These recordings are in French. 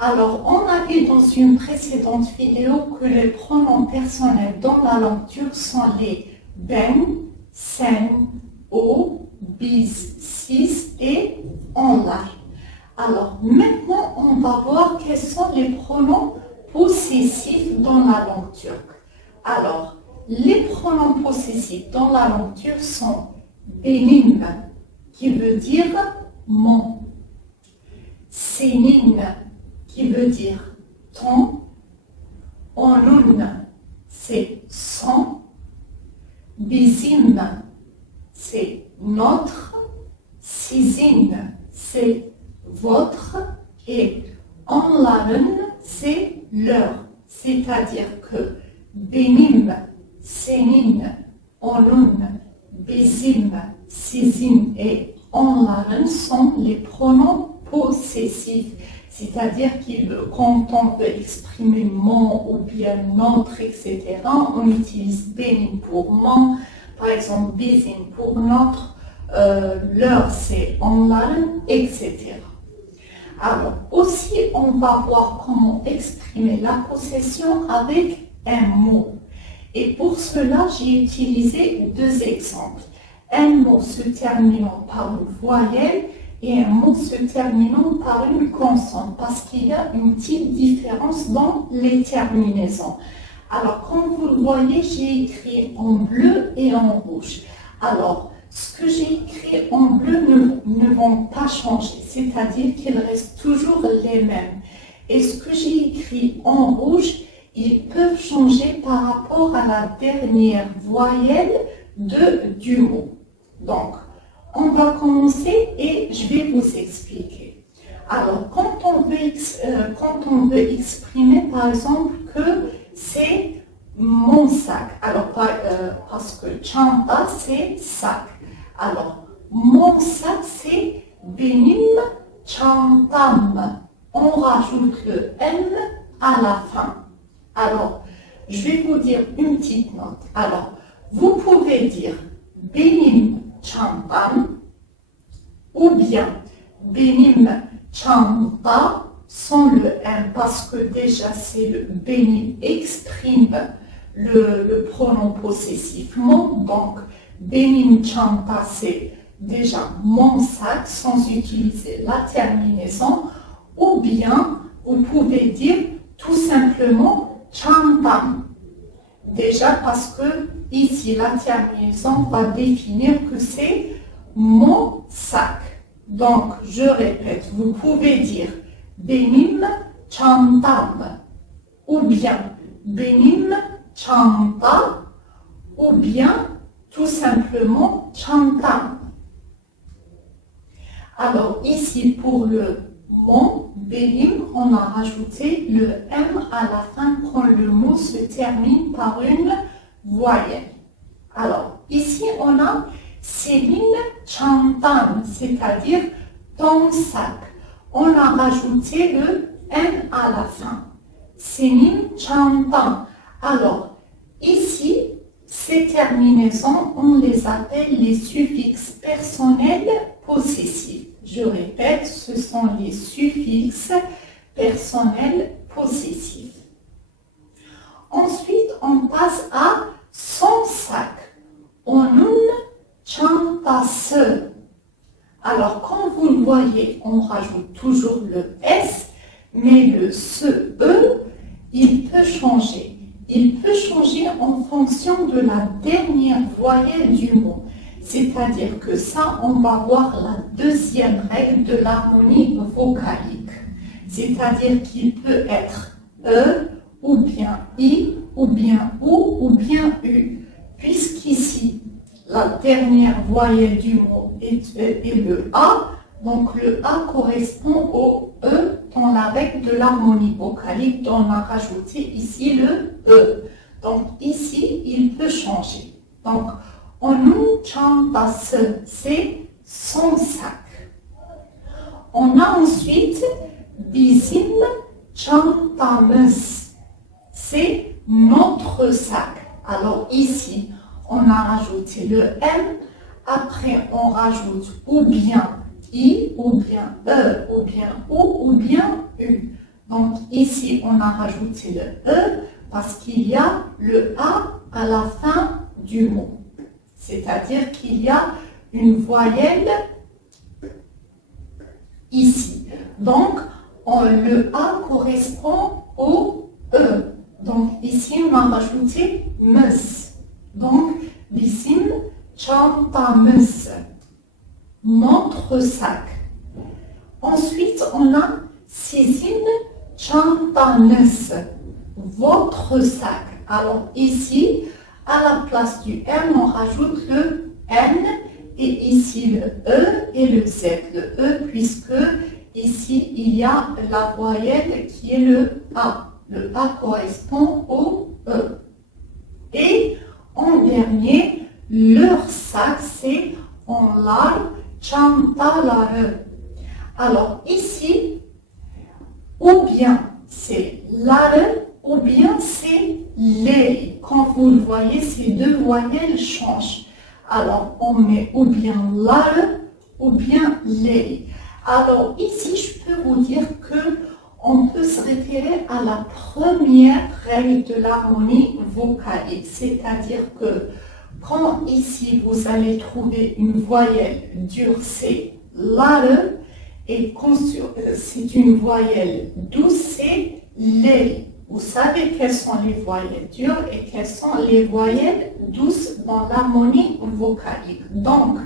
Alors, on a vu dans une précédente vidéo que les pronoms personnels dans la langue turque sont les ben, sen, o, biz, siz et onlar. Alors, maintenant, on va voir quels sont les pronoms possessifs dans la langue turque. Alors, les pronoms possessifs dans la langue turque sont benim, qui veut dire mon, senin, qui veut dire ton, onun, c'est son, bizim, c'est notre, sizin, c'est votre, et onların, c'est leur. C'est-à-dire que benim, senin, onun, bizim, sizin et onların sont les pronoms possessifs. C'est-à-dire que quand on veut exprimer mon ou bien notre, etc., on utilise benim pour mon, par exemple bizim pour notre, leur c'est onların, etc. Alors, aussi, on va voir comment exprimer la possession avec un mot. Et pour cela, j'ai utilisé deux exemples. Un mot se terminant par une voyelle et un mot se terminant par une consonne, parce qu'il y a une petite différence dans les terminaisons. Alors, comme vous le voyez, j'ai écrit en bleu et en rouge. Alors, ce que j'ai écrit en bleu ne vont pas changer, c'est-à-dire qu'ils restent toujours les mêmes. Et ce que j'ai écrit en rouge, ils peuvent changer par rapport à la dernière voyelle du mot. Donc, on va commencer et je vais vous expliquer. Alors, quand on veut exprimer, par exemple, que c'est mon sac, alors parce que çanta, c'est sac. Alors, mon sac, c'est benim çantam. On rajoute le M à la fin. Alors, je vais vous dire une petite note. Alors, vous pouvez dire benim çantam ou bien benim çanta sans le M parce que déjà c'est le benim exprime le pronom possessif mon. Donc, benim çanta c'est déjà mon sac sans utiliser la terminaison, ou bien vous pouvez dire tout simplement çantam. Déjà parce que ici la terminaison va définir que c'est mon sac. Donc je répète, vous pouvez dire benim çantam ou bien benim çanta ou bien tout simplement çantam. Alors ici pour le mon, benim, on a rajouté le M à la fin quand le mot se termine par une voyelle. Alors ici on a senin çantan, c'est-à-dire ton sac. On a rajouté le M à la fin. Senin çantan. Alors ici, ces terminaisons, on les appelle les suffixes personnels possessifs. Je répète, ce sont les suffixes personnels possessifs. Ensuite, on passe à son sac. Onun çantası. Alors, quand vous le voyez, on rajoute toujours le S, mais le E, il peut changer. Il peut changer en fonction de la dernière voyelle du mot. C'est-à-dire que ça, on va voir la deuxième règle de l'harmonie vocalique. C'est-à-dire qu'il peut être E, ou bien I, ou bien OU, ou bien U. Puisqu'ici, la dernière voyelle du mot est le A, donc le A correspond au E dans la règle de l'harmonie vocalique, dont on a rajouté ici le E. Donc ici, il peut changer. Donc, onun çantası, c'est son sac. On a ensuite bizim çantamız, c'est notre sac. Alors ici, on a rajouté le M, après on rajoute ou bien I, ou bien E, ou bien OU, ou bien U. Donc ici, on a rajouté le E parce qu'il y a le A à la fin du mot. C'est-à-dire qu'il y a une voyelle ici. Donc, le A correspond au E. Donc ici, on a rajouté mus. Donc, bizim çantamız, notre sac. Ensuite, on a sizin çantanız, votre sac. Alors ici, à la place du M, on rajoute le N et ici le E et le Z. Le E puisque ici, il y a la voyelle qui est le A. Le A correspond au E. Et en dernier, leur sac, c'est onlar çantaları. Alors ici, ou bien c'est ları, ou bien c'est les. Quand vous le voyez, ces deux voyelles changent. Alors on met ou bien ları, ou bien les. Alors ici, je peux vous dire que on peut se référer à la première règle de l'harmonie vocalique, c'est-à-dire que quand ici vous allez trouver une voyelle dure, c'est ları, et quand c'est une voyelle douce, c'est les. Vous savez quelles sont les voyelles dures et quelles sont les voyelles douces dans l'harmonie vocalique. Donc,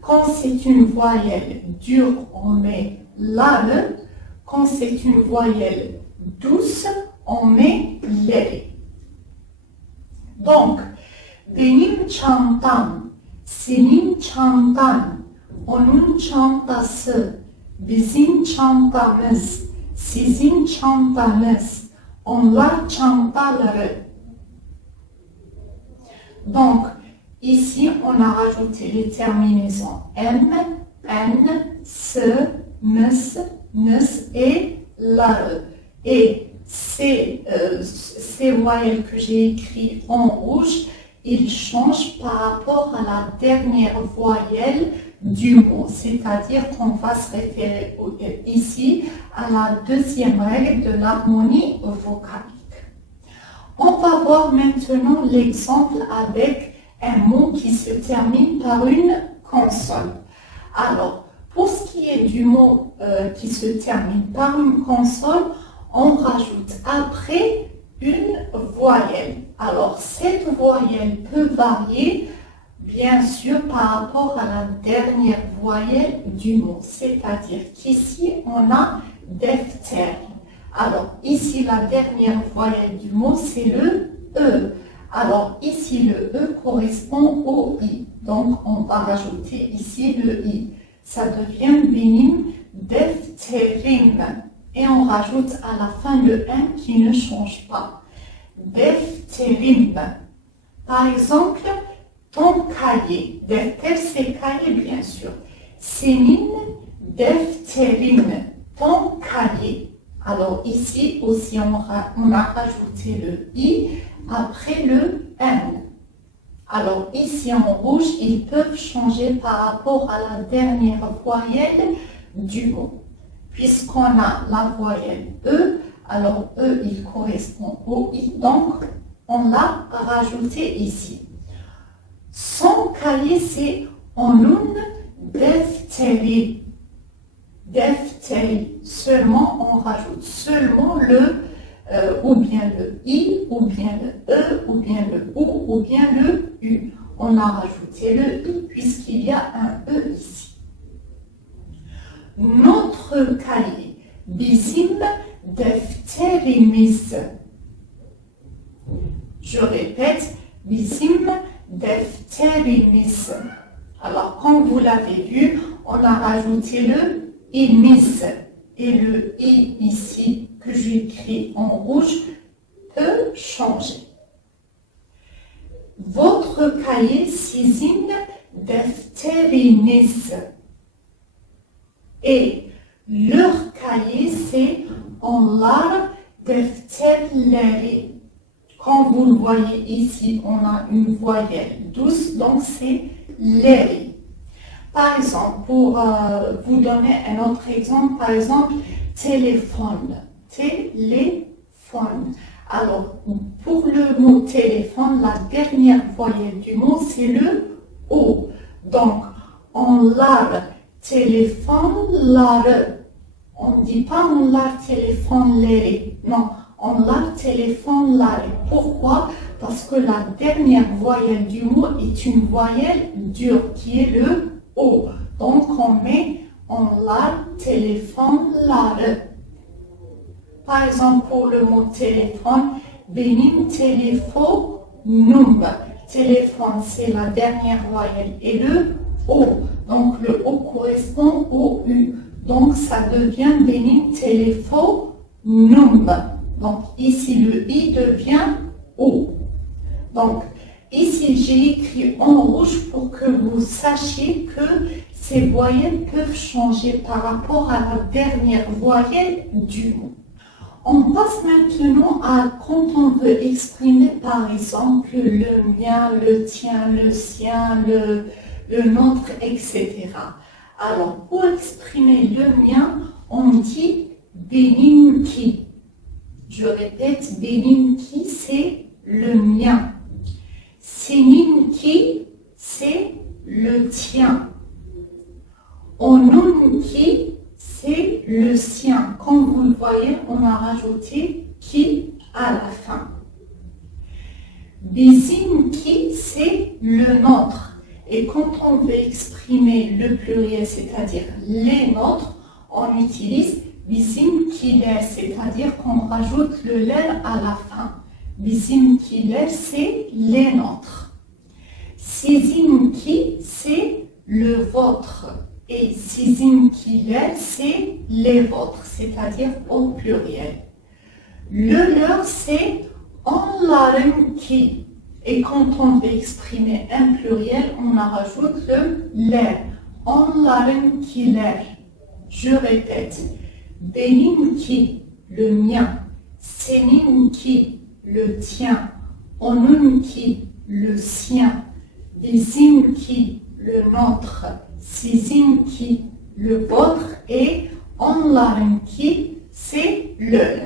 quand c'est une voyelle dure, on met ları. Quand c'est une voyelle douce, on met les. Donc, benim çantam, senin çantan, onun çantası, bizim çantamız, sizin çantanız, onlar çantaları. Donc, ici, on a rajouté les terminaisons M, N, S, MS, NES et LAE. Et ces voyelles que j'ai écrites en rouge, ils changent par rapport à la dernière voyelle du mot. C'est-à-dire qu'on va se référer ici à la deuxième règle de l'harmonie vocalique. On va voir maintenant l'exemple avec un mot qui se termine par une consonne. Alors, pour ce qui est du mot qui se termine par une consonne, on rajoute après une voyelle. Alors, cette voyelle peut varier, bien sûr, par rapport à la dernière voyelle du mot. C'est-à-dire qu'ici, on a defter. Alors, ici, la dernière voyelle du mot, c'est le E. Alors, ici, le E correspond au I. Donc, on va rajouter ici le I. Ça devient benim defterim. Et on rajoute à la fin le N qui ne change pas. Defterim. Par exemple, ton cahier. Defter, c'est cahier, bien sûr. Senin defterin. Ton cahier. Alors ici aussi, on a rajouté le I après le N. Alors ici en rouge, ils peuvent changer par rapport à la dernière voyelle du mot. Puisqu'on a la voyelle E, alors E, il correspond au I, donc on l'a rajouté ici. Son cahier, c'est onun defteri. Defteri. Seulement, on rajoute seulement le ou bien le I, ou bien le E, ou bien le OU, ou bien le U. On a rajouté le I puisqu'il y a un E ici. Notre cahier, bizim defterimiz. Je répète, bizim defterimiz. Alors, comme vous l'avez vu, on a rajouté le imis. Et le I ici, que j'écris en rouge, peut changer. Votre cahier, sizin defteriniz. Et leur cahier, c'est onlar defterleri. Quand vous le voyez ici, on a une voyelle douce, donc c'est leri. Par exemple, pour vous donner un autre exemple, par exemple, téléphone. téléphone. Alors, pour le mot téléphone, la dernière voyelle du mot, c'est le O. Donc, onlar telefonları. On ne dit pas onlar telefonları. Non, onlar telefonları. Pourquoi? Parce que la dernière voyelle du mot est une voyelle dure qui est le O. Donc, on met onlar telefonları. Par exemple, pour le mot téléphone, benim telefonum. Téléphone, c'est la dernière voyelle et le O. Donc, le O correspond au U. Donc, ça devient benim telefonum. Donc, ici, le I devient O. Donc, ici, j'ai écrit en rouge pour que vous sachiez que ces voyelles peuvent changer par rapport à la dernière voyelle du mot. On passe maintenant à quand on veut exprimer par exemple le mien, le tien, le sien, le nôtre, etc. Alors pour exprimer le mien, on dit benimki. Je répète, benimki c'est le mien. Seninki c'est le tien. Onunki c'est le sien. Comme vous le voyez, on a rajouté ki à la fin. Bizimki, c'est le nôtre. Et quand on veut exprimer le pluriel, c'est-à-dire les nôtres, on utilise bizimkiler, c'est-à-dire qu'on rajoute le ler à la fin. Bizimkiler, c'est les nôtres. Sizinki, c'est le vôtre. Et sizinkiler, c'est les vôtres, c'est-à-dire au pluriel. Le leur, c'est onlarınki. Et quand on veut exprimer un pluriel, on en rajoute le ler. Onlarınkiler. Je répète. Benimki, le mien. Seninki, le tien. Onunki, le sien. Bizimki, le nôtre. Sizinki, le vôtre, et onlarınki, c'est le leur.